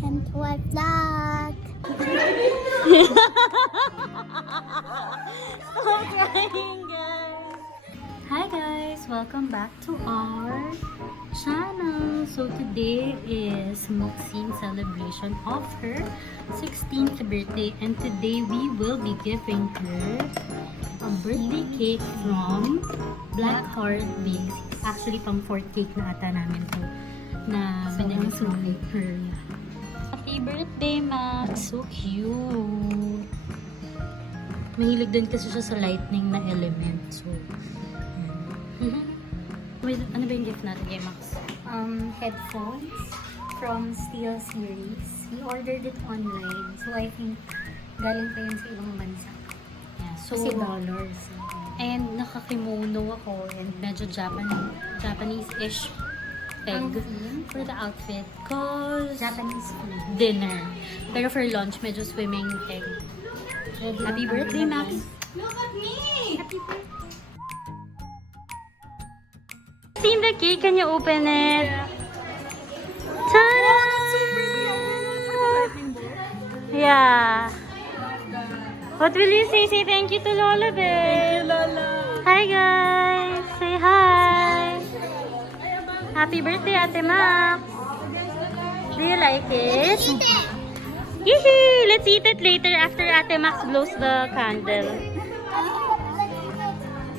welcome to our vlog. Stop crying, guys. Hi guys, welcome back to our channel. So today is Moxine's celebration of her 16th birthday, and today we will be giving her a birthday cake from Black Heart Bakes. Actually, pang 4th cake na ata namin to na binili from her. Happy birthday, Max! So cute! Mahilig din kasi siya sa lightning na element. So, yan. Wait, ano ba yung gift natin kay Max? Headphones from Steel Series. We ordered it online. So I think galing pa yun sa ibang bansa. Yeah, so, Kasi dollars. and nakakimono ako and medyo Japanese-ish peg Ang theme? for the outfit. Cause Japanese food. dinner. Pero for lunch, medyo swimming peg. Happy birthday, Max! Look at me! Happy birthday! Seen the cake? Can you open it? Ta-da! Yeah. What will you say? Say thank you to Lola, babe. Thank you, Lola. Hi, guys. Say hi. Happy birthday, Ate Max. Do you like it? Yee! Let's eat it later after Ate Max blows the candle.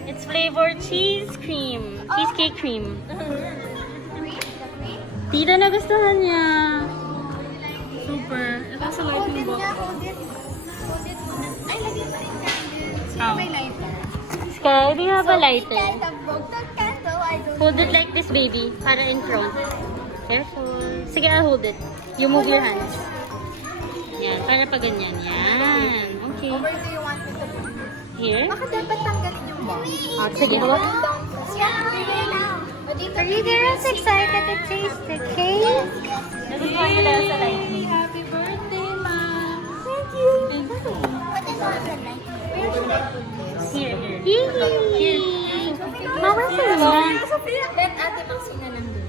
It's flavored cheesecake cream. Tita, nagustuhan niya. Super. Ito sa lighting box. Ay, lagyan pa rin candle. Sino may lighter? Sky, do you have a lighter? Kind of broke the candle. I don't Hold it like this, baby. Para in front. Careful. Sige, I'll hold it. You move your hands. Yan, para pa ganyan. Yan. Okay. Where do you want me to put? Here. Baka dapat tanggalin yung box. Sige, hawak. Are you guys excited to taste the cake? Nagustuhan nila sa lightning. Happy birthday, Mom! Thank you! Thank you! What is on the light? Where should I put this? Here. Here! Mama, sila. Let Ate Maxina nandun.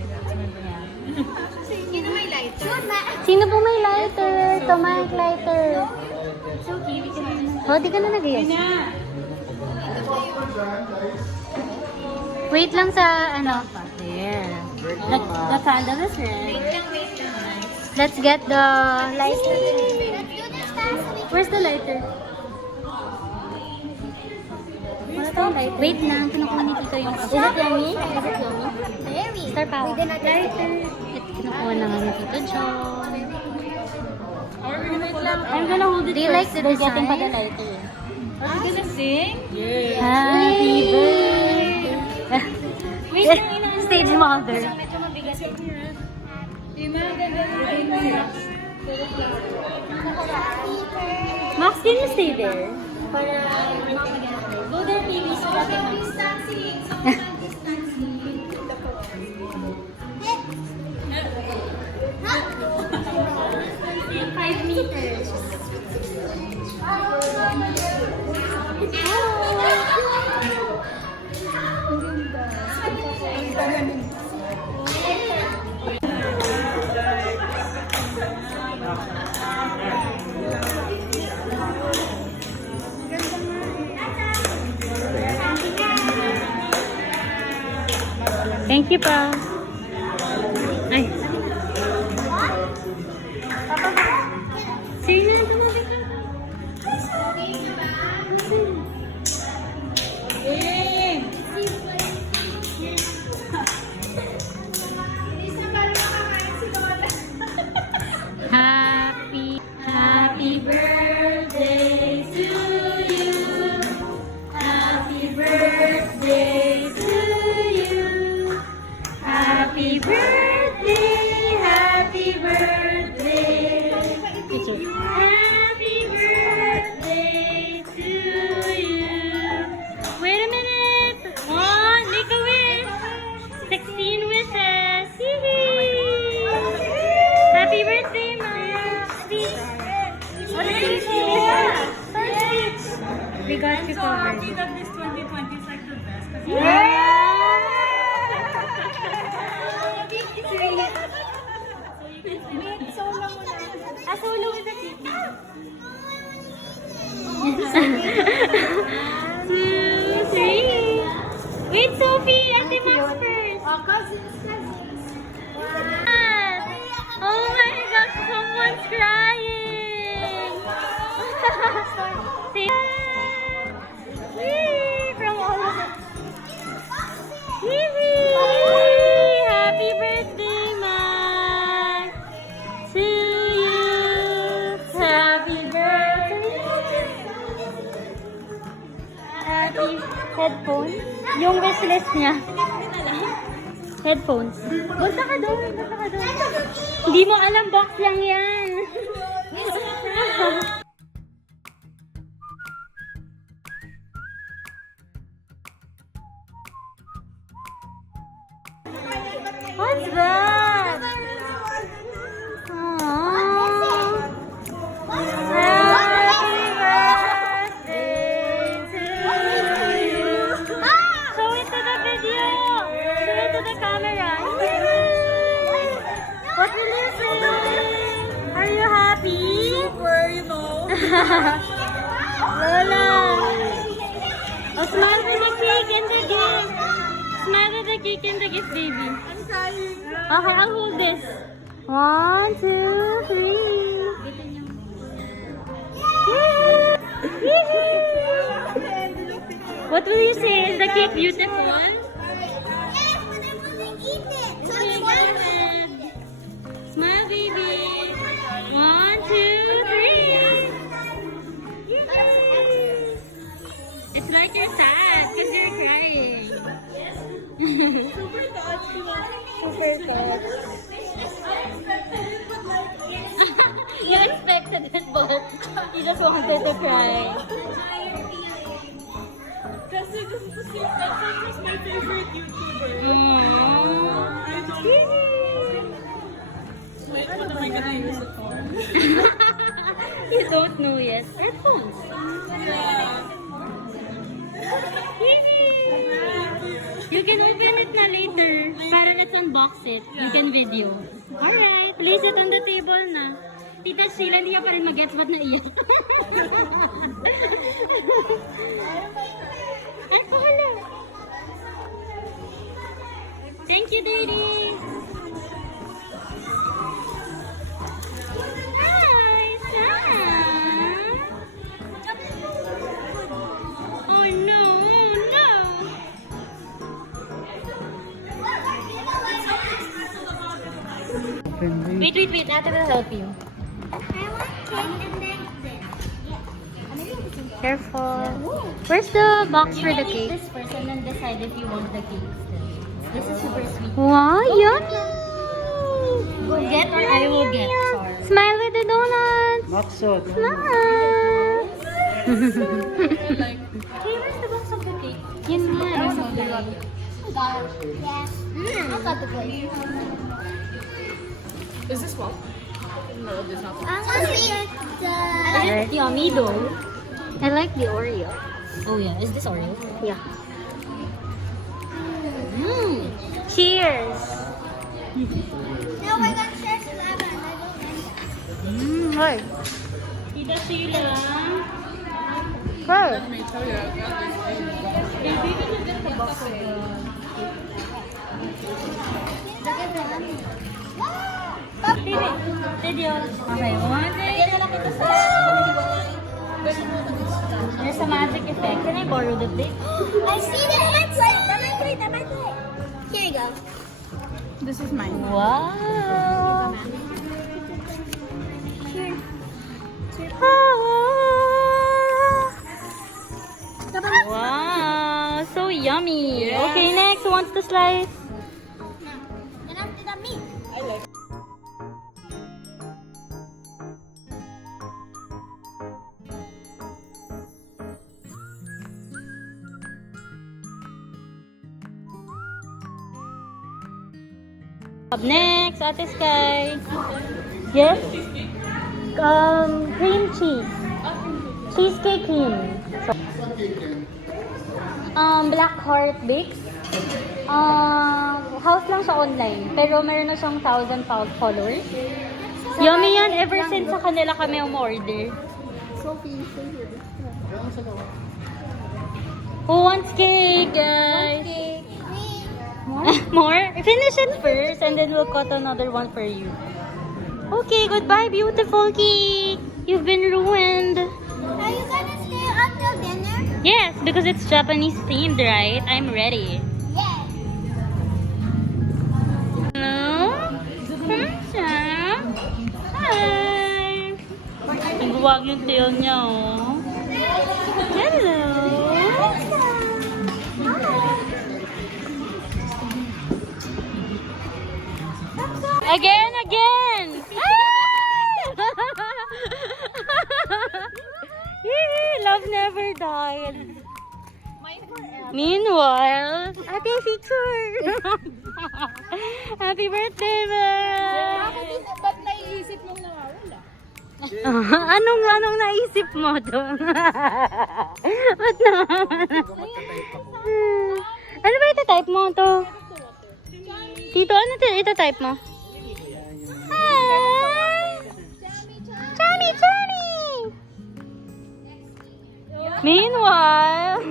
Sino may lighter? Sino po may lighter? Tomac lighter. Oh, di ka na nag-yes. Wait lang sa ano. There. The candle is red. Let's get the lighter. Where's the lighter? Wait lang, kinukuha ni Tito yung... Is it yummy? Is it yummy? Very. Star Power. With another Lighter. Ito kinukuha na nga ni Tito John. I'm gonna hold it. Do you like the design? Getting pa the lighter. Are you gonna sing? Yes. Happy birthday. Stage mother. Medyo mabigat yun. Max, can you stay there? Para go there, baby. So that Max. 5 meters. Thank you, pa. Ay. Sige, dumating ka. Happy birthday to you. Happy birthday to you. Happy birthday, happy birthday. Happy birthday to you. Wait a minute. One, make a wish. 16 wishes. Yee! Happy birthday, Mom. Speech. What is your speech? We got you covered. Happy that this 2020 is like the best. Yeah! So long mo na. 2, 3. Wait, Sophie! Ate Max first! Oh my gosh, someone's crying! See? Yay! From all of us. Yay! Happy birthday, Max! To you! Happy birthday! Happy headphones? Yung wishlist niya. Headphones. Punta ka doon, punta ka doon. Hindi mo alam, box lang yan. What's that? Aww. Happy birthday to you. Show it to the video. Show it to the camera. What will you say? Are you happy? Super, you know. Lola. Oh, smile with the cake and the gift. Smile with the cake and the gift, baby. I'm crying. Okay, I'll hold this. 1, 2, 3. What will you say? Is the cake beautiful? Smile, baby. 1, 2, 3. It's like you're sad because you're crying. Super touchy. You expected it, but you just wanted to cry. Kasi gusto ko si Patrick was my favorite YouTuber. Aww. I don't Wait, what am I gonna use it for? You don't know yet. Headphones. Yeah. You can open it na later. Para let's unbox it. You can video. Alright, place it on the table na. Tita Sheila, hindi pa rin mag-gets ba't naiyak? Ay, pahala. Thank you, Daddy. Hi, Sam. Oh no, no. Wait, Ate will help you. Careful. Where's the box for the cake? This first and then decide if you want the cake. This is super sweet. Wow, yummy! Go get or I will get. Sorry. Smile with the donuts. Maksud. Smile. Hey, where's the box of the cake? Yun nga. I'll cut the plate. Is this one? No, this not. It's yummy though. I like the Oreo. Oh yeah, is this Oreo? Yeah. Cheers. No, I got shares 11. Hi. Tita Sheila. Hi. Let me tell you. Maybe we can get the box of the... Video. Okay, one day. There's a magic effect. Can I borrow the tape? I see the microwave. The microwave. The microwave. Here you go. This is mine. Wow. Wow, so yummy. Yes. Okay, next, who wants to slice? Then after the meat. I like Up next, Ate Sky. Yes? Cream cheese. Cheesecake cream. So, Black Heart Bakes. House lang siya online. Pero meron na siyang 1,000 followers. Yummy yan. Ever since sa kanila kami umorder. Sophie, stay here. Who wants cake, guys? Okay. More? Finish it first and then we'll cut another one for you. Okay, goodbye, beautiful cake. You've been ruined. Are you gonna stay until dinner? Yes, because it's Japanese themed, right? I'm ready. Yes. Hello? Kamusta? Hi! Ang guwag yung tail niya, oh. Hello! Again! Yay! Love never died. Meanwhile, ate picture! Happy birthday, man! Ba't naiisip mong nawawala? Anong naisip mo doon? Ba't nawawala? Ano ba ita-type mo to? Tito, ano ita-type mo? Hi! Chani! Meanwhile,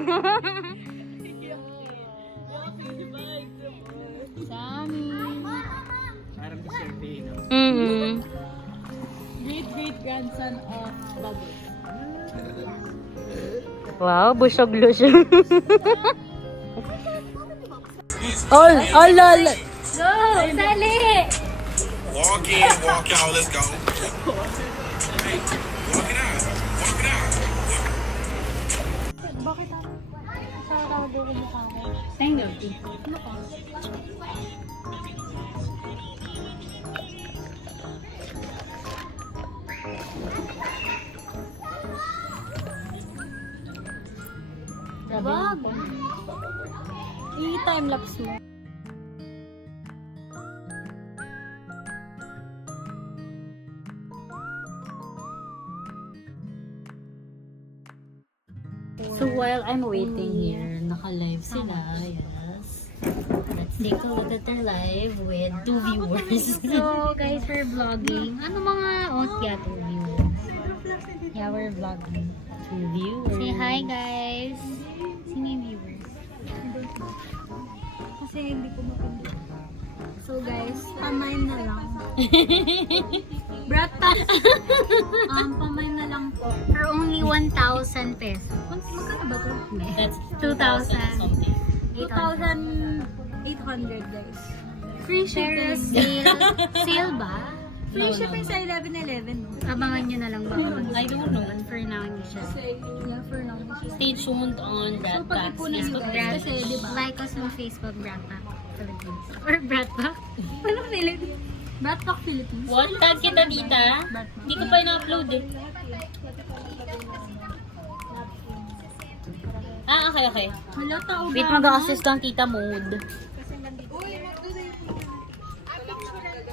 mm-hmm. Great-great-grandson of Bubbles. Wow, busog-lusog. All. Go! Sali! Walk in, walk out, let's go. Hey, walk it out. Walk it out. Wag. I-timelapse mo. So while I'm waiting here, naka-live sila, yes. Let's take a look at their live with 2 viewers. So, guys, we're vlogging. Ano mga yeah, 2 viewers? Yeah, we're vlogging. 2 viewers. Say hi, guys! Sino yung viewers? Kasi hindi ko mapindot. So, guys, pamain na lang. Brat tax. Pamain na lang po. For only 1,000 pesos. Magkano ba ito? That's 2,000. something. 2,800 guys. Free Pero shipping. sale ba? Free No, shipping no. sa 11-11. No? Abangan nyo na lang ba? I don't know. For now, hindi siya. Yeah, for now. Stay tuned on Rat So, Packs pag-ipunin Facebook nyo, page. kasi, di ba? Like us on Facebook, Bratpack Philippines. Or Bratpack? Anong Philippines? Bratpack Philippines. What? Tag kita, tita? Hindi ko pa ina-upload eh. Okay. Hala, tao Wait, mag-assist lang tita mode.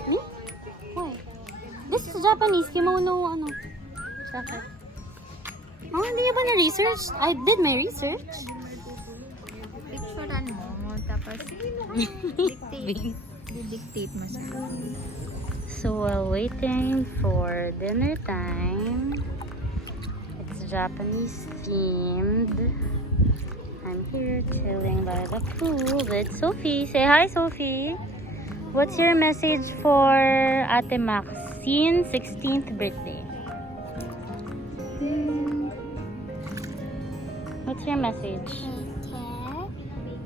Hmm? Why? This is Japanese kimono, ano? Sakit. Oh, hindi ba na-research? I did my research. Picturean mo, tapos dictate mo siya. So while waiting for dinner time, it's Japanese themed. I'm here chilling by the pool with Sophie. Say hi, Sophie. What's your message for Ate Maxine's 16th birthday? What's your message? Take care,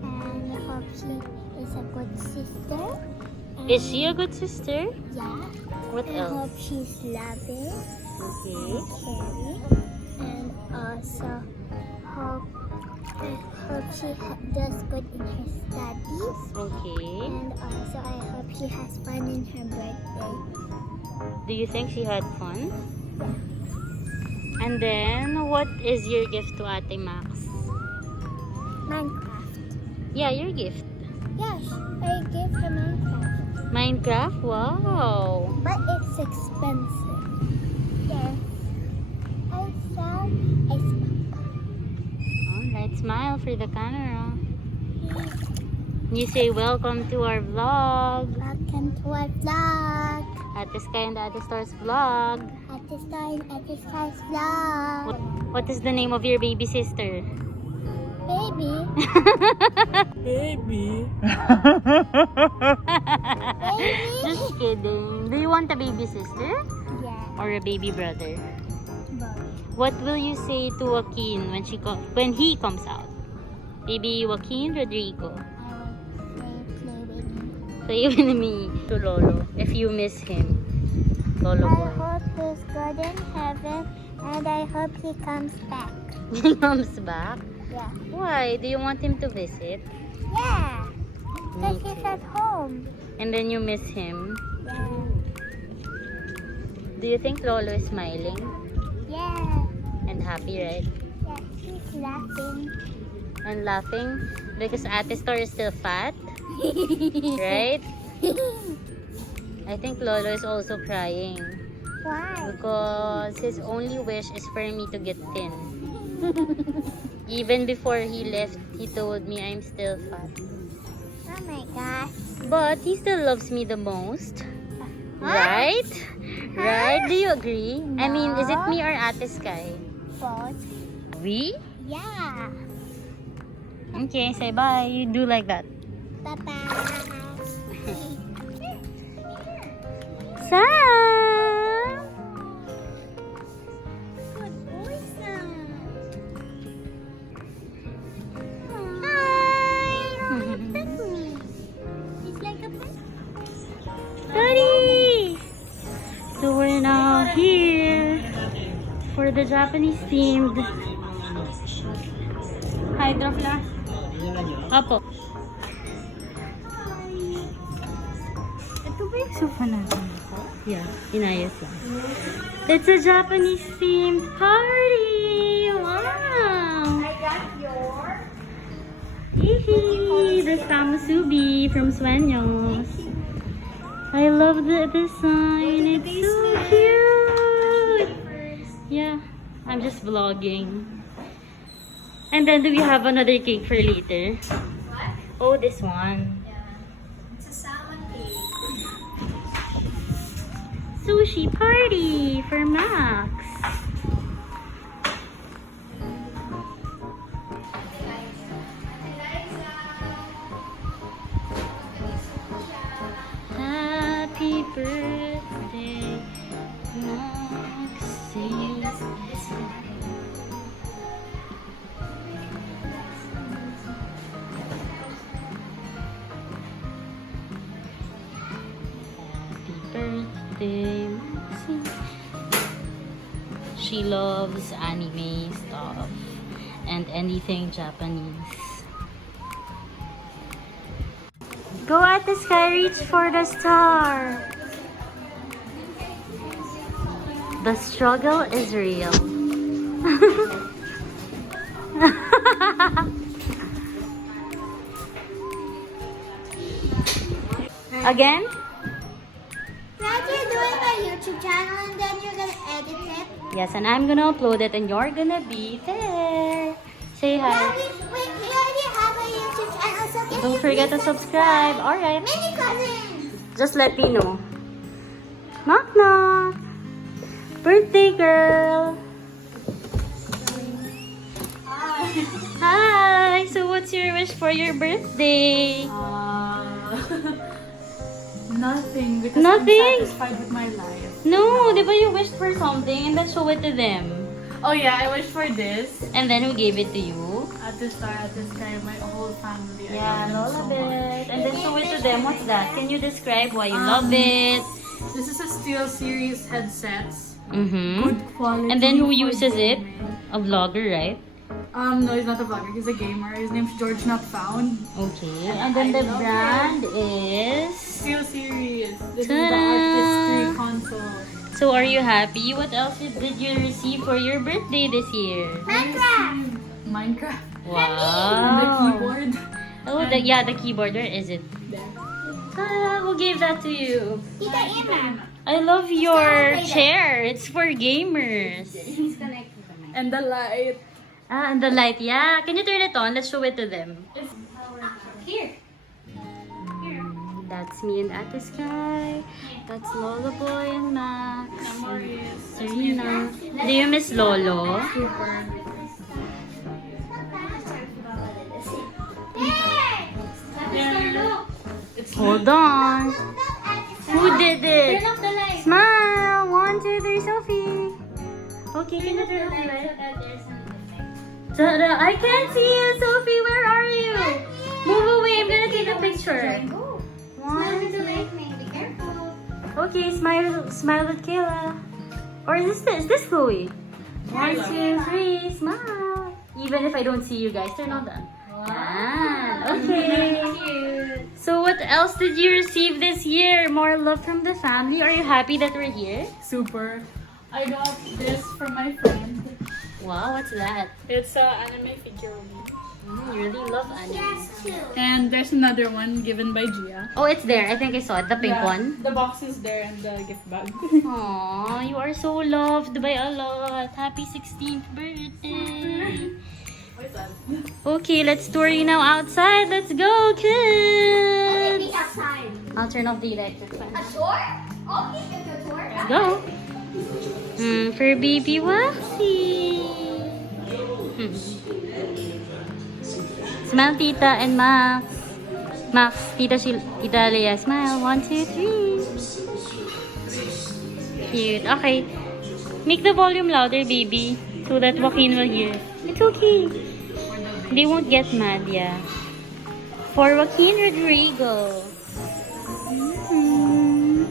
and I hope she is a good sister. Is she a good sister? Yeah. What I hope else? she's loving Okay. and caring, and also I hope she does good in her studies, Okay. and also I hope she has fun in her birthday. Do you think she had fun? And then, what is your gift to Ate Max? Minecraft. Yeah, your gift. Yes, I gave her Minecraft, Minecraft? Wow. but it's expensive. Yes. I sell a Alright, smile for the camera. You say welcome to our vlog. welcome to our vlog. Ate Sky and Ate Star's vlog. At the start, at the start vlog. What is the name of your baby sister? Baby. Baby. Just kidding. Do you want a baby sister Yeah. or a baby brother? Boy. What will you say to Joaquin when he comes out? Baby Joaquin Rodrigo. I will play with me. Play with me to Lolo if you miss him. Lolo I boy. hope he's good in heaven and I hope he comes back. He comes back? Yeah. Why? Do you want him to visit? Yeah. Me Because he's too. at home. And then you miss him? Yeah. Do you think Lolo is smiling Yeah. and happy, right? Yeah. He's laughing. And laughing because Ate Star is still fat, right? I think Lolo is also crying Why? because his only wish is for me to get thin. Even before he left, he told me I'm still fat. Oh my gosh. But he still loves me the most. Right? Right? Do you agree? I mean, is it me or Ate Sky? Both. We? Yeah. Okay, say bye. You do like that. Bye-bye. Sam! Good boy, son. Pet me. It's like a pet. Daddy! So we're now here for the Japanese themed Hydro Flask. Apo. Ito ba yung sofa natin? Yeah, inayos lang. It's a Japanese themed party! Wow! I got yours. Yee! This Tamusubi from Sueños. I love the design. It's so cute. Yeah, I'm just vlogging. And then do we have another cake for later? What? Oh, this one. Yeah. It's a salmon cake. Sushi party for Max. Happy birthday, Maxine. Happy birthday, Maxine. She loves anime stuff and anything Japanese. Go at the sky, reach for the star. The struggle is real. Again? Dad, you're doing a YouTube channel and then you're gonna edit it. Yes, and I'm gonna upload it and you're gonna be there. Say Yeah, hi. we already have a YouTube channel, so can Don't you forget to please subscribe. Alright. Mini cousins. Just let me know. Knock knock. Birthday girl. Hi. So what's your wish for your birthday? Nothing. Because Nothing? I'm satisfied with my life. No, di ba you wished for something and then show it to them? Oh yeah, I wish for this. And then who gave it to you? At the start, at the sky, my whole family. I Yeah, love them Lola so much. Bit. And then show it to them. What's that? Can you describe why you love it? This is a Steel Series headsets. Mm-hmm. Good quality. And then who for uses it? gaming. A vlogger, right? No, he's not a vlogger. He's a gamer. His name's George Not Found. Okay. And then the brand is... Steel Series. This is the Ta-da! Artistry console. So are you happy? What else did you receive for your birthday this year? Minecraft. Minecraft. Wow. And the keyboard. Oh, the keyboard. Where is it? There. Who gave that to you? Tita Emma. I love your chair. It's for gamers. And the light. Ah, and the light. Yeah. Can you turn it on? Let's show it to them. Here. That's me and Ate Sky. That's Lolo Boy and Max. Serena. Do you miss Lolo? Super. Hold on. Who did it? Turn off the light. Smile. 1, 2, 3, Sophie. Okay, can you turn off the light? I can't see you, Sophie. Where are you? Move away. I'm gonna take a picture. Go. One. Turn the light, May. Be careful. Okay, smile at Kayla. Or is this Chloe? 1, 2, 3, smile. Even if I don't see you guys, turn on the. Okay. Cute. So what else did you receive this year? More love from the family? Are you happy that we're here? Super. I got this from my friend. Wow, what's that? It's an anime figure. You really love anime. And there's another one given by Gia. Oh, it's there. I think I saw it. The pink Yeah, one. The box is there and the gift bag. Aww, you are so loved by a lot. Happy 16th birthday. Okay, let's tour you now outside. Let's go, kids. Be outside. I'll turn off the electric fan. A tour? Okay, get the tour. Let's go. For baby Waxy. Smile, Tita and Max. Max, Tita Leia. Smile. 1, 2, 3. Cute. Okay. Make the volume louder, baby. So that Joaquin will hear. It's okay. They won't get mad, yeah. For Joaquin Rodrigo. Mhm.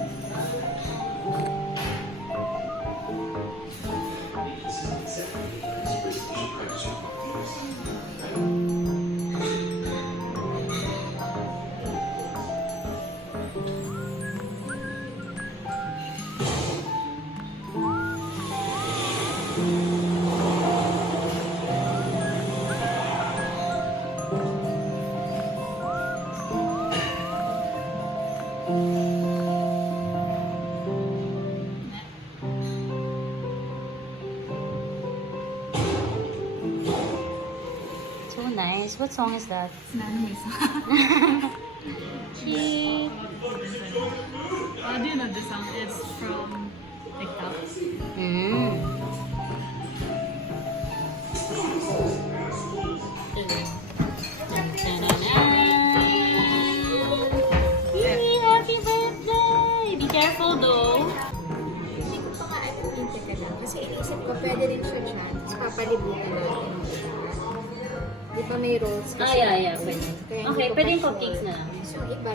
So nice. What song is that? Cute. How do you know the song? It's from TikTok. Mm. Yay, happy birthday! Be careful though. Hindi ko pa nga hintay ka lang. Kasi inisip ko, pwede rin siya dyan. Tapos papalibutan natin. Di ba may rolls kasi? Yeah, pwede. Kaya Okay, hindi ko pwede pa yung sure. cupcakes na lang. So, iba.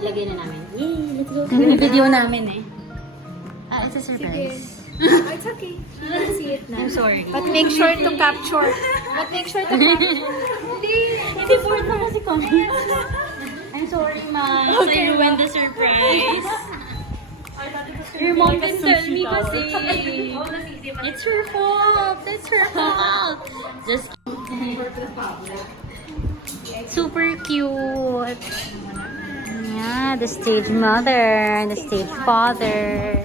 Lagay na namin. Yay, let's go. Video namin eh. It's a Sige. surprise. Oh, it's okay. You can see it now. I'm sorry. But make sure to capture. But make sure to capture. Hindi bored na kasi kami. I'm sorry, Ma. I ruined the surprise. Your mom didn't tell me kasi. It's her fault. It's her fault. Just super cute. Yeah, the stage mother and the stage father.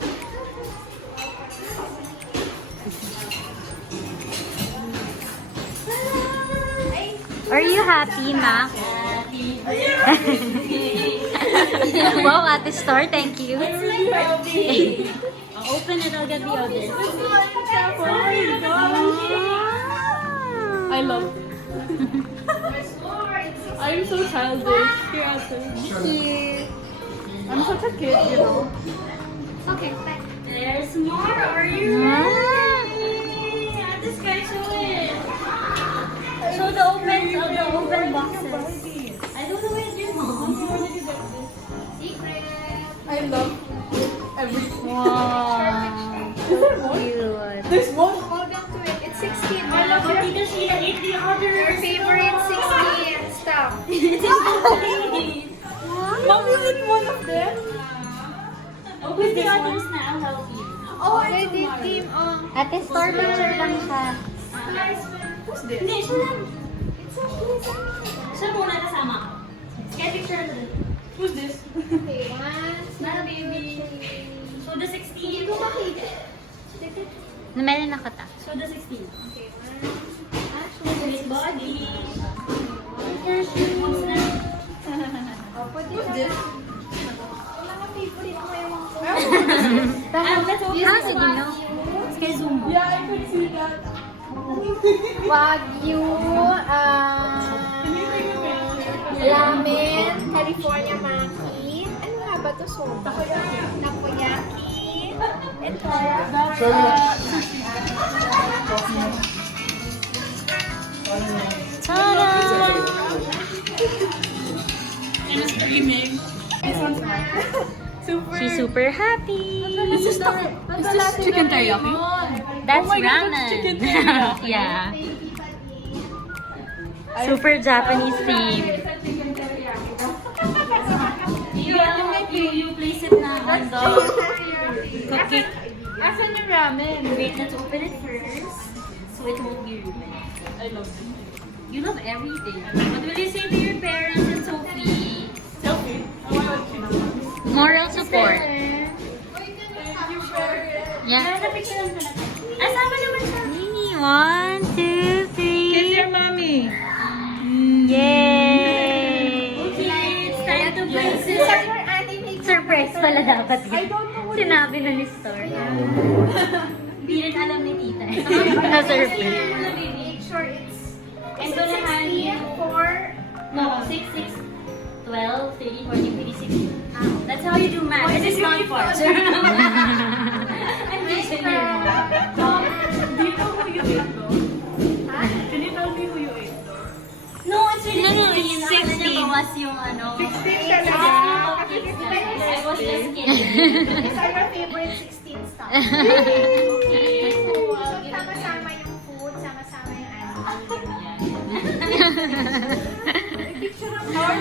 Are you happy, Max? Wow, at the start, thank you. I'll open it, I'll get the others. I love I'm so childish. Here, Ate. I'm such a kid, you know. Okay, bye. There's more. Are you ready? This guy, show it. Show the open boxes. I don't know where's your mom. Secret. I love everything. Wow. Cute. There's one. Hold on to it. It's 16. I love your Tita Sheila ate the others. Your favorite 16 stuff. Mom, is it one of them? Open the others na. I'll help you. Oh, they did team on. Ate, store picture lang siya. Who's this? Hindi, siya lang. Siya muna kasama ko. Kaya picture na. Who's this? Okay, one. Smile, baby. So the 16. Meron na kata. So the 16. Okay, one. Sweet body. Oh, put it Who's on. this? Let's open it, you know? It's kay Zumbo. Wagyu, ramen, California maki. Ano nga ba to? Soba? Takoyaki. Ito. Ta-da! And it's screaming. She's super happy. Is this chicken teriyaki? That's Oh my God, ramen. that's chicken teriyaki. Yeah. Super Japanese theme. You place it na on the cookie. Asan yung ramen? Wait, let's open it first. So it won't be ruined. I love it. You love everything. What will you say to your parents and Sophie? Selfie. I want to Moral support. Yeah. Asama naman siya. 1, 2, 3. Kiss your mommy. Yay! Okay, it's time to play surprise pala dapat yun. Sinabi na ni Star. Hindi rin alam ni Tita. Na surprise. Make sure it's I'm gonna hand you 6, 6, 12, 13, 14, 15, 16. That's how you do math. This is not far. I'm teaching you. Do you know who you ate though? Can you tell me who you ate though? No, it's really 16. Bawas yung ano. 16 siya na. I was just kidding. These are your favorite 16 stuff. Okay. So, sama-sama yung food, sama-sama yung ano. Picture of our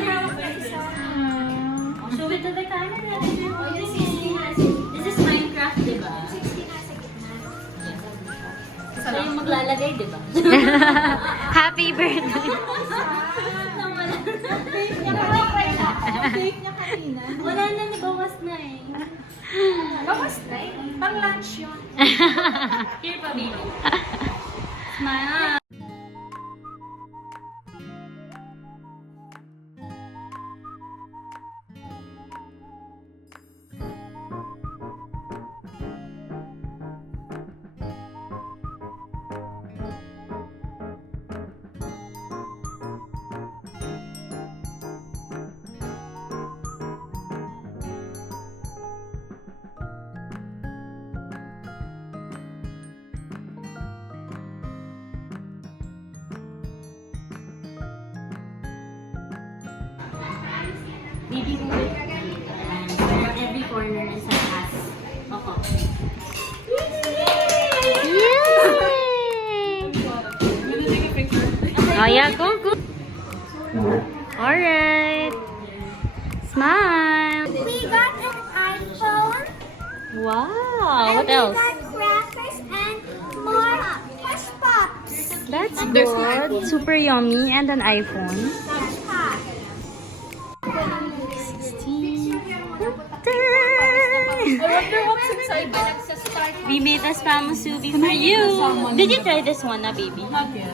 Show it to the camera. This is Minecraft, di ba? 16 nasa gitna. So yung maglalagay, di ba? Happy birthday! Cake niya kanina. Wala na, nabawas na eh. Bawas na eh. Pang lunch yun. Here pa, baby. Smile. Baby, move it. For every corner is an ass. Okay. Oh yeah, go, go. Alright. Smile. We got an iPhone. Wow. What and else? We got crackers and more push pops. That's good. Super yummy. And an iPhone. Push pops. 16. I wonder what's inside though. We made a spam subi for you. Did you try this one, baby? Not yet.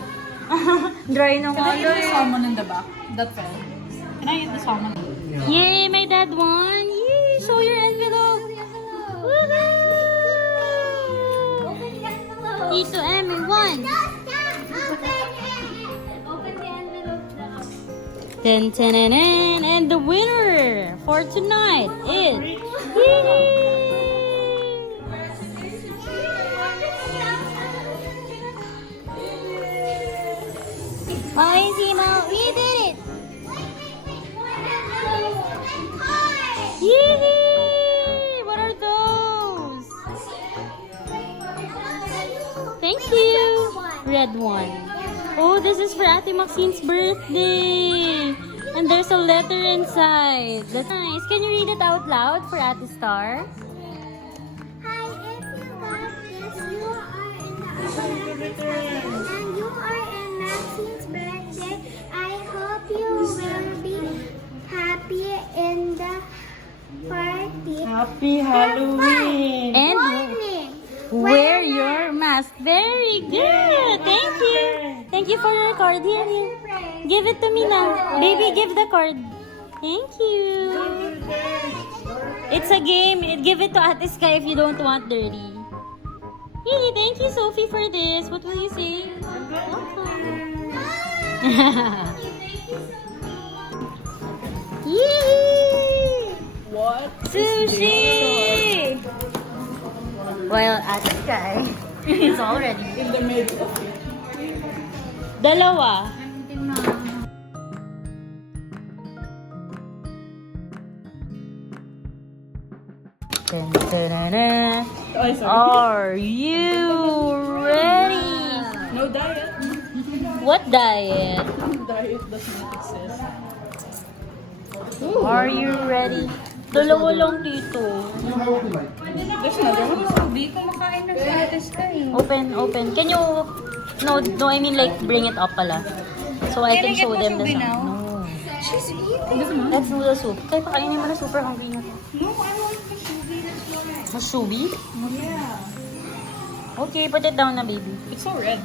Dry na Can I eat the salmon in the back? That fell. Can I eat the salmon? Yay, my dad won. Yay, show your envelope. Woohoo! Tito Emmy won. Open the envelope now. Ten, ten, and the winner for tonight is... Yay! Maisimo, we did it! Yee! What are those? Thank you! Red one. Oh, this is for Ate Maxine's birthday! And there's a letter inside. That's nice. Can you read it out loud for Ate Star? Hi, if you got this, you are in the and you are in Maxine's birthday. I hope you will be happy in the party. Happy Halloween! And Morning. wear your mask. Very good. Thank you. Thank you for your card. Here, here. Give it to me now. Baby, give the card. Thank you. It's a game. Give it to Ate Sky if you don't want dirty. Yay, thank you, Sophie, for this. What will you say? Welcome. Yay! What? Sushi! While Ate Sky is already In the middle of it. dalawa. Dun, dun, dun, dun. Oh, sorry. Are you ready? No diet. What diet? Diet does not exist. Are you ready? Dalawa lang dito. There's another one. Hindi kumakain na sa Ate Sky. Open. Can you... No, I mean like bring it up pala. So I can show them the Subi sound. now? No. She's eating. Let's noodle soup. Kaya pakainin mo na, super hungry na. No, I want the subi. That's why. Masubi? Yeah. Okay, put it down na, baby. It's so red.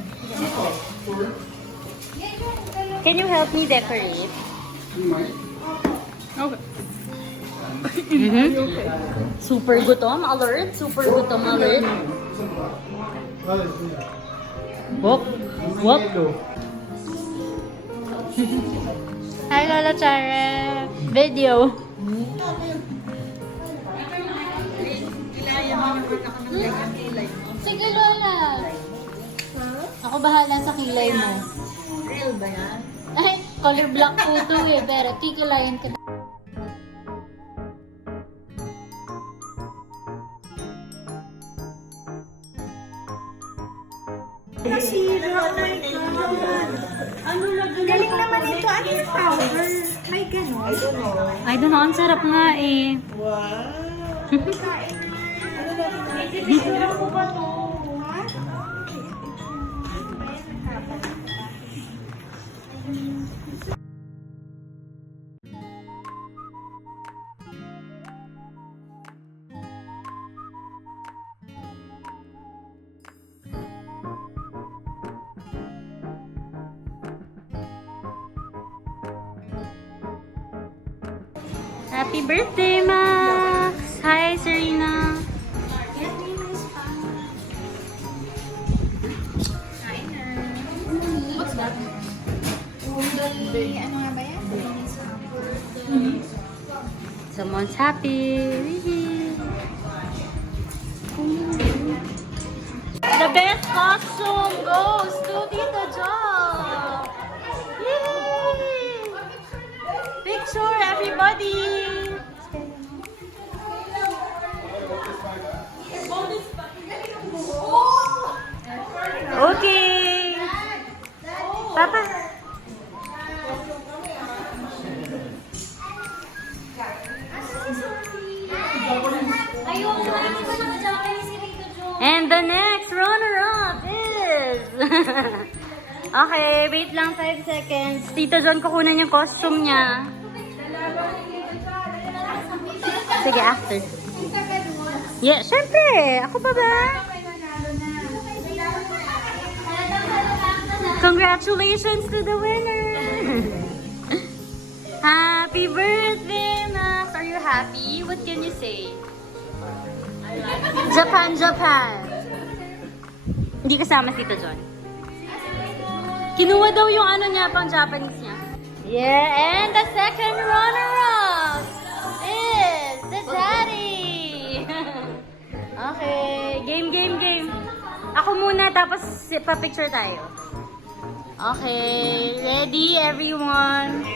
Can you help me decorate? Okay. Super gutom alert. Super gutom alert. Whoop. Whoop. Hi, Lola Chara. Video. Sige, Lola. Ako bahala sa kilay mo. Real ba yan? Ay, color black po to eh. Pero kikilayan ka. Nasira. Oh my God. Galing naman ito. Ano yung power? May ganon. I don't know. Ang sarap nga eh. Nasira ko ba to? Ha? Happy birthday, Max! Hi, Serena! What's that? Ano nga ba yan? Someone's happy! The best costume goes to Tita Jo! Yay! Picture, everybody! Okay! Papa! And the next runner-up is... Okay, wait lang 5 seconds. Tito John, kukunan yung costume niya. Sige, after. Yeah, syempre. Ako pa ba? Congratulations to the winner! Happy birthday, Max! Are you happy? What can you say? Japan, Japan! Hindi kasama si Tito John. Kinuha daw yung ano niya, pang Japanese niya. Yeah, and the second runner-up is the daddy! Okay, game. Ako muna, tapos pa-picture tayo. Okay, ready everyone?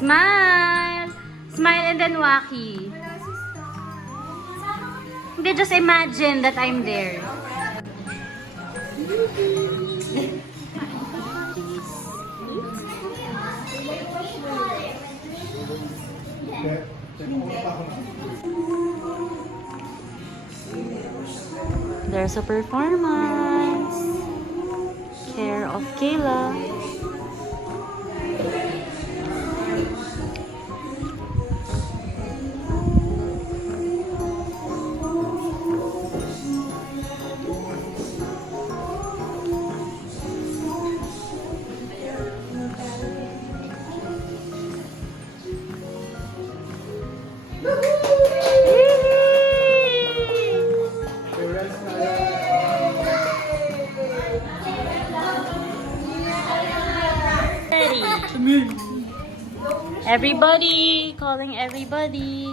Smile! Smile and then wacky. Hindi, just imagine that I'm there. There's a performance. Care of Kayla. Everybody! Calling everybody!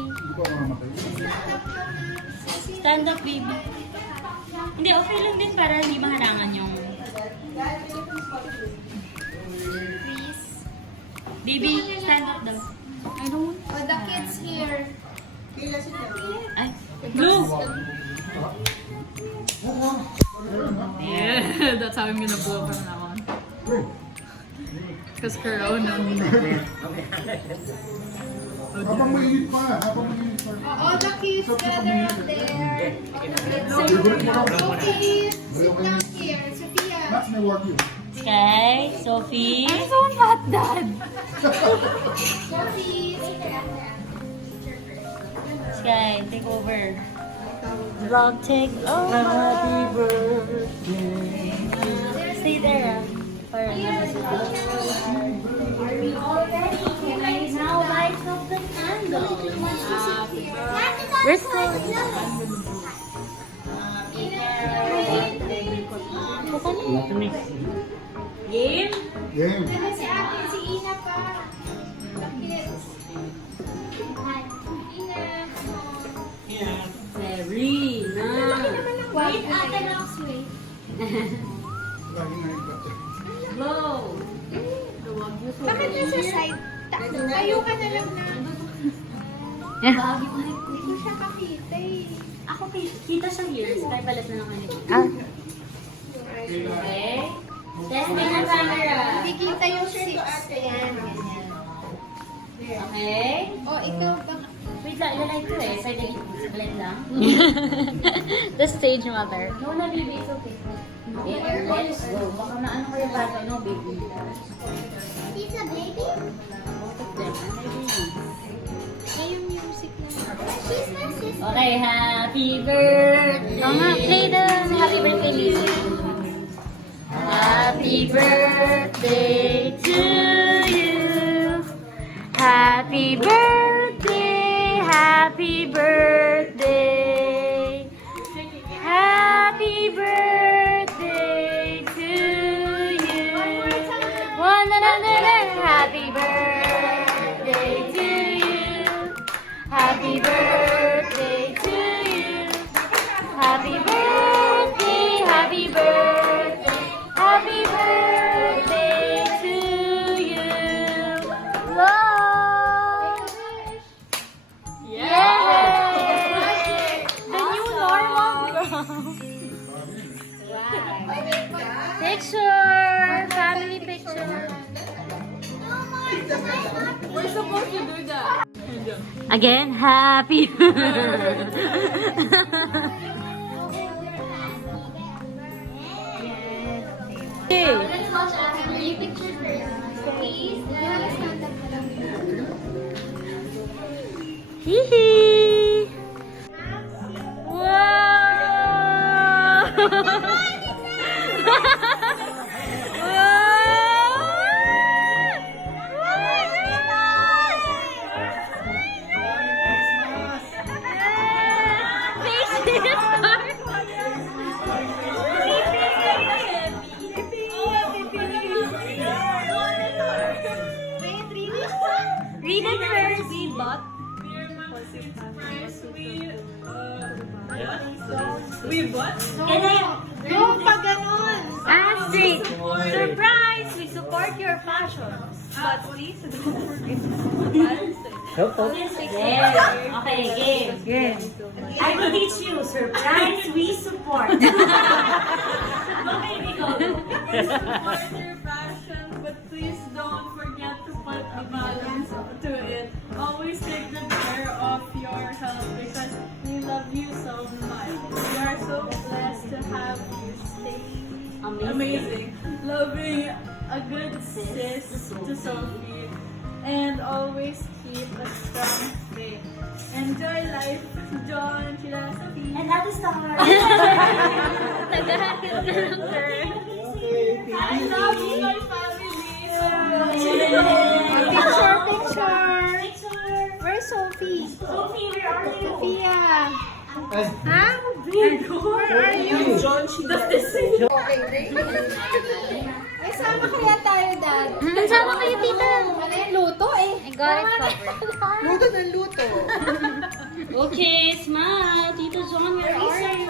Stand up, baby. Hindi, okay lang din para hindi mahalangan yung... Baby, stand up daw. I don't... Oh, the kids here. Ay, Blue! Yeah, that's how I'm gonna blow from now on. Because Corona. Habang mainit pa, habang mainit pa. All the kids gather up there. Sophie, sit down here. Sophia. Max, may work yun. Sky, Sophie. Sophie. Sky, take over. Vlog take over. Happy birthday. Stay there, Para now light up the candle. We're still... Game? Game. Si ate, si Ina pa. The kids. Ina. Serena. Wait, ate lang, sweet. Laging naigat. Blow. Bakit nasa side? Tayo ka na lang na. Hindi ko siya kakita eh. Ako, kita siya here. Sky, palit na lang kanito. Okay. Testing ang camera. Hindi kita yung 6. Ayan. Okay. Oh, ikaw ba? Wait lang, ilalike ko eh. Pwede i-blend lang. The stage mother. No na, baby. It's okay. Okay, let's go. Baka maano kayo bata, no, baby? She's a baby? Both of them. Ano yung baby? Ay, yung music na. She's my sister. Okay, happy birthday. Oh nga, play the happy birthday music. Happy birthday to you. Happy birthday, happy birthday. Happy birthday to you. One another, happy birthday to you. Happy birthday to you. Happy birthday, happy birthday, happy birthday to you. Love. Yay! The new normal. Picture, family picture. We're supposed to do that. Again, happy. Let's watch a family picture first. Please, you have a stand up na lang. Hee Read it first. We bought. We what? Can I? No, pag ganun. Straight. Surprise! We support your passion. But please don't forget. Yeah. Okay, game. I will teach you. Surprise, we support. Okay, go. Please support your passion, but please don't forget to put a balance to it. Always take good care of your health because we love you so much. We are so blessed to have you stay amazing. Loving a good sis to Sophie. And always keep a strong faith. Enjoy life, John, Sheila, Sophie. And that is the heart. I love you, my family. Picture. Where's Sophie? Sophie, where are you? Sophia. Huh? Where are you? John, she does this. Where's Sama kaya tayo, Dad. Sama kayo, tita. Ano yung luto eh? I got it covered. Luto ng luto. Okay, smile. Tito John, where are you?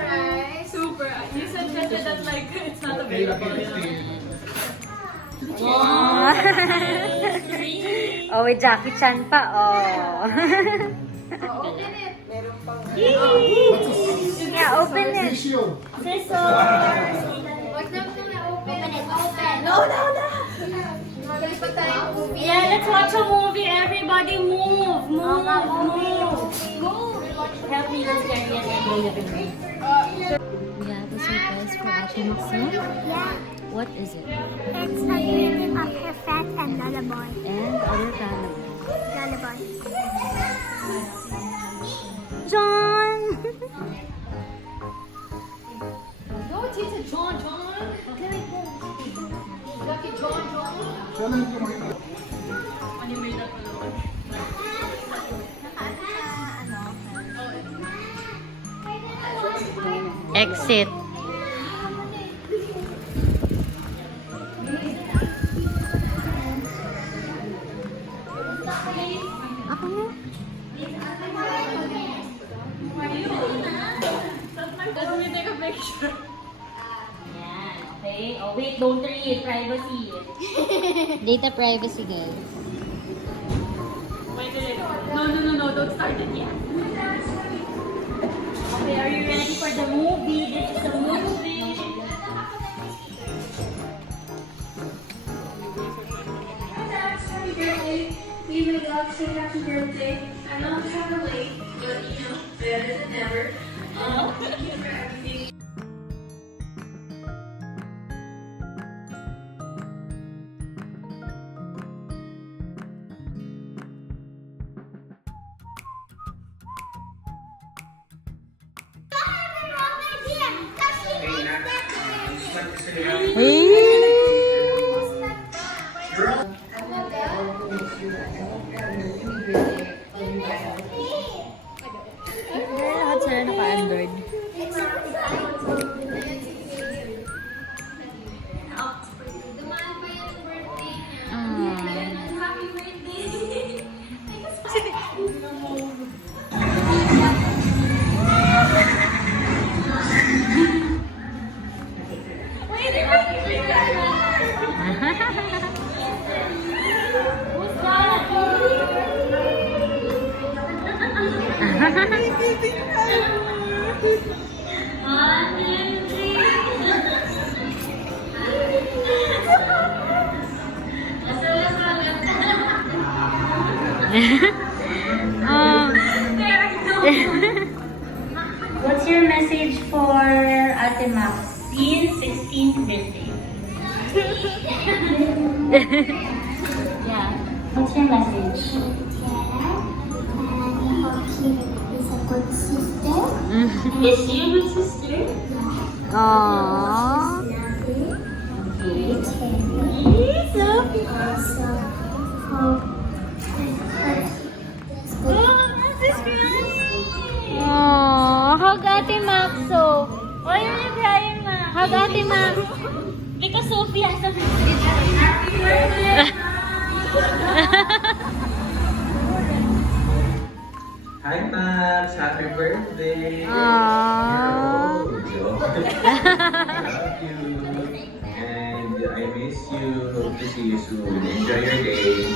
Super. You suggested that like it's not available. Oh, with Jackie Chan pa, oh. Meron pang... Yeah, open it. Facial. Wag na open it. Open. No! Magaling pa tayo movie. Yeah, let's watch a movie. Everybody move. Move. Help me, let's carry it in the living room. We have a surprise for Ate Maxine. Yeah. What is it? It's a painting of her fat and lullaby. And other family. Lullaby. John! No, Tita John. Lucky John. Siya lang yung kumain. Exit. Ako na. Let me take a picture. Yan, okay. Oh, wait, don't read. Privacy. Data privacy, guys. Wait. No, don't start it yet. Okay, are you ready for the movie? This is the movie. Happy birthday. We would love to say happy birthday. I know I'm kind of late, but you know, better than never. Thank you for everything. Lahat sila naka-Android. What's your message for Ate Maxine 16th birthday? Yeah. What's your message? Is she a good sister? Aww. Aww, hug Ate Maxo. Why are you crying, Ma? Hug Ate Max. Because Sophie has a happy birthday. Hi Max, happy birthday! Aww. You're old. I love you and I miss you. Hope to see you soon. Enjoy your day.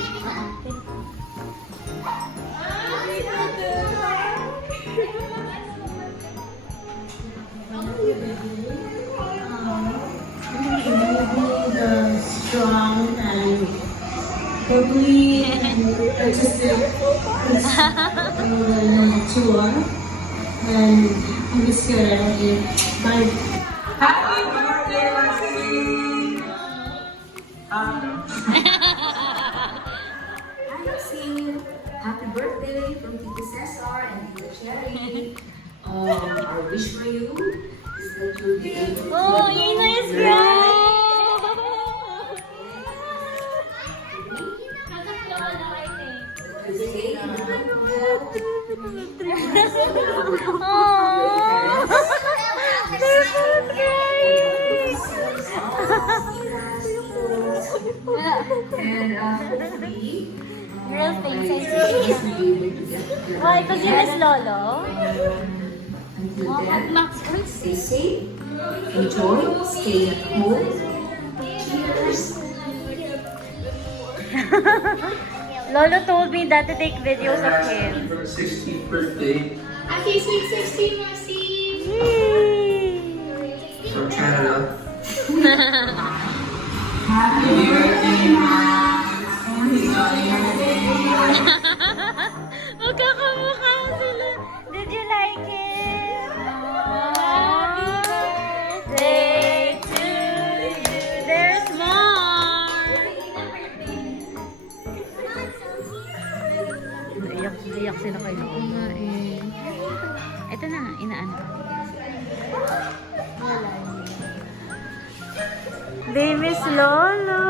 The strong and probably artistic tour, and I'm just good at it. Bye. Happy birthday, Maxine! Maxine, happy birthday from Tito Cesar and Tito Cherry. Our wish for you is that you'll be able to Oh, Ina is crying. Aww. And hopefully, Girl things I I will be able to get your Why? Because you miss Lolo? until then, stay safe, enjoy, stay at home. Cheers. Lolo told me that to take videos of him. For 16th birthday Happy sweet 16, Maxine! from Canada. Magkakamukha sila. Did you like it? Happy birthday to you. There's more. Iyak sila kayo. Ito na, inaano. They miss Lolo.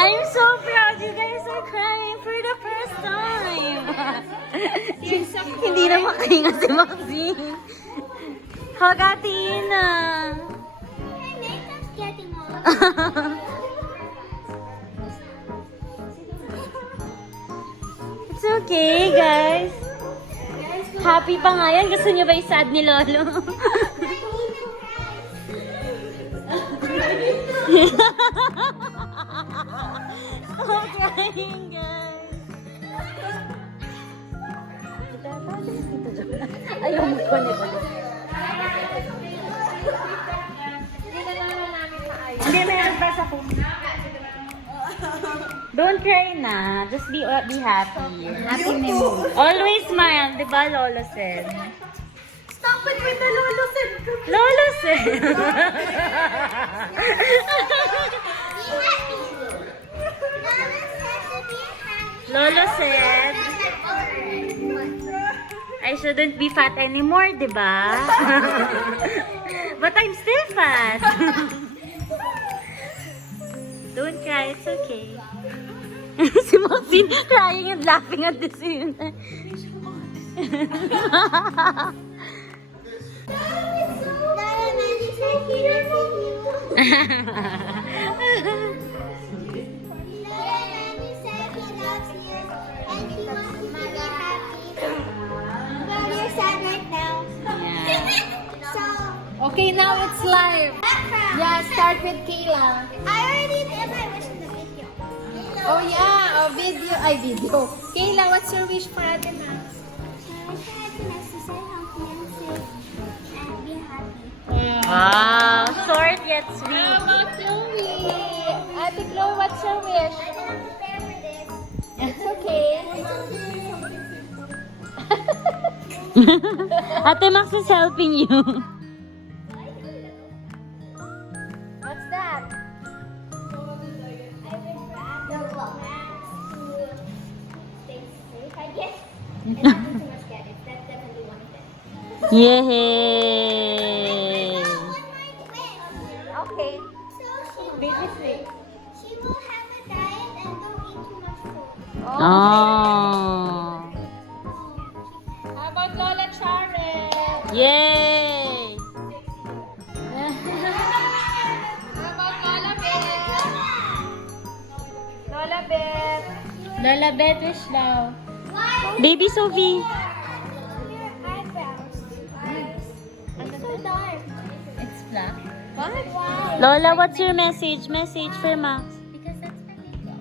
I'm so proud you guys are crying for the first time. Hindi na makahinga si Maxine. Hagatiin na. My makeup's getting off. It's okay, guys. Happy pa nga yan. Gusto niyo ba i-sad ni Lolo? Stop crying, guys. Ayaw mo ko nito. Hindi, meron pa sa phone. Don't cry na. Just be happy. Happy memory. Always smile, di ba, Lolo said? Stop it with the Lolo said. Lolo said. Lolo said, I shouldn't be fat anymore, di ba? But I'm still fat. Don't cry, it's okay. Si Maxine crying and laughing at the same time. Okay, now it's live. Yeah, start with Kayla. I already did my wish in the video. Oh yeah, a video. Kayla, what's your wish for Ate Max? I wish for Ate Max to stay healthy and safe and be happy. Wow, short yet How sweet. about Chloe? Ate Chloe, what's your wish? I didn't prepare for this. It's okay. Ate Max is helping you. What's that? I wish for Ate Max to stay safe, I guess. And not do too much gadgets. That's definitely one of them. Yay! One more wish. Okay. So she Baby will, sleep. she will have a diet and don't eat too much food. Oh. How about Lola Charles? Yay! How about Lola Beth? Lola Beth. Lola Beth wish daw. Why? Baby Sophie. Your eyebrows. It's so dark. It's black. What? Why? Lola, what's your message? Message for Max. Because that's my makeup.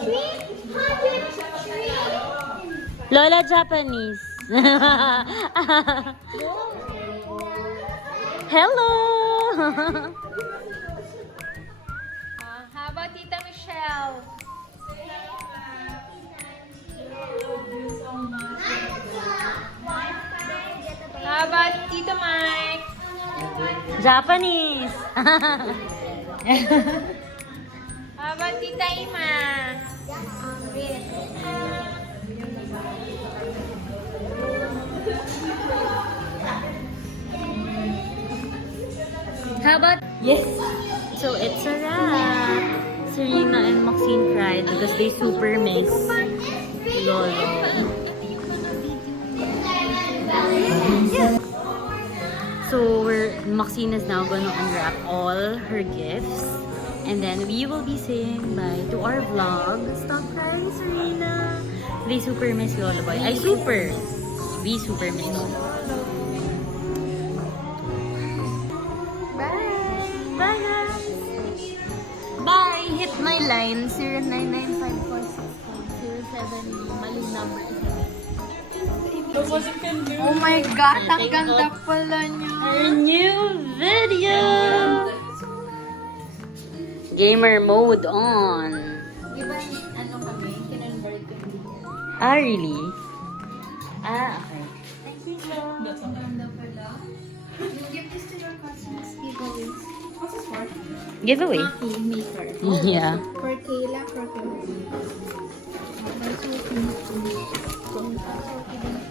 300 Lola Japanese. Hello. How about Tita Michelle? How about Tito Mike? Japanese. How about Tita Ima? How about yes? So it's a wrap. Serena and Maxine cried because they super miss Lolo. Yeah, So Maxine is now gonna unwrap all her gifts. And then we will be saying bye to our vlog. Stop crying, Serena. They super miss Lolo Boy. We super miss Lolo Boy. Bye! Bye, guys! Bye! Hit my line. 09954607. Maling number. Oh my God, ang ganda pala niya. Our new video! Gamer mode on. Diba, ano kami, kinonvert ko yung video. Ah, really? Ah, okay. Ang ganda pala. You give this to your cousins, giveaways. What's this for? Giveaway. Coffee maker. Yeah. For Kayla, for Kayla.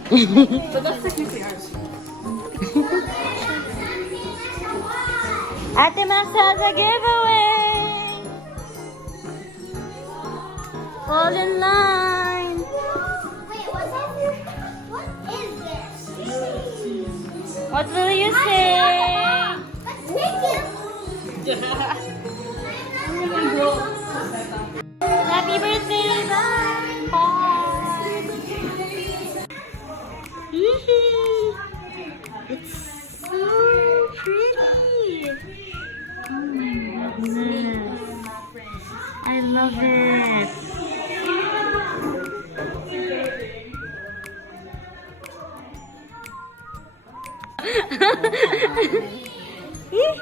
But that's technically ours. Ate Max has a giveaway! Fall in line! Wait, what's that? What is this? What will you say? Let's take it. Happy birthday! Bye! Bye! It's so pretty! Oh my goodness! I love it! Hee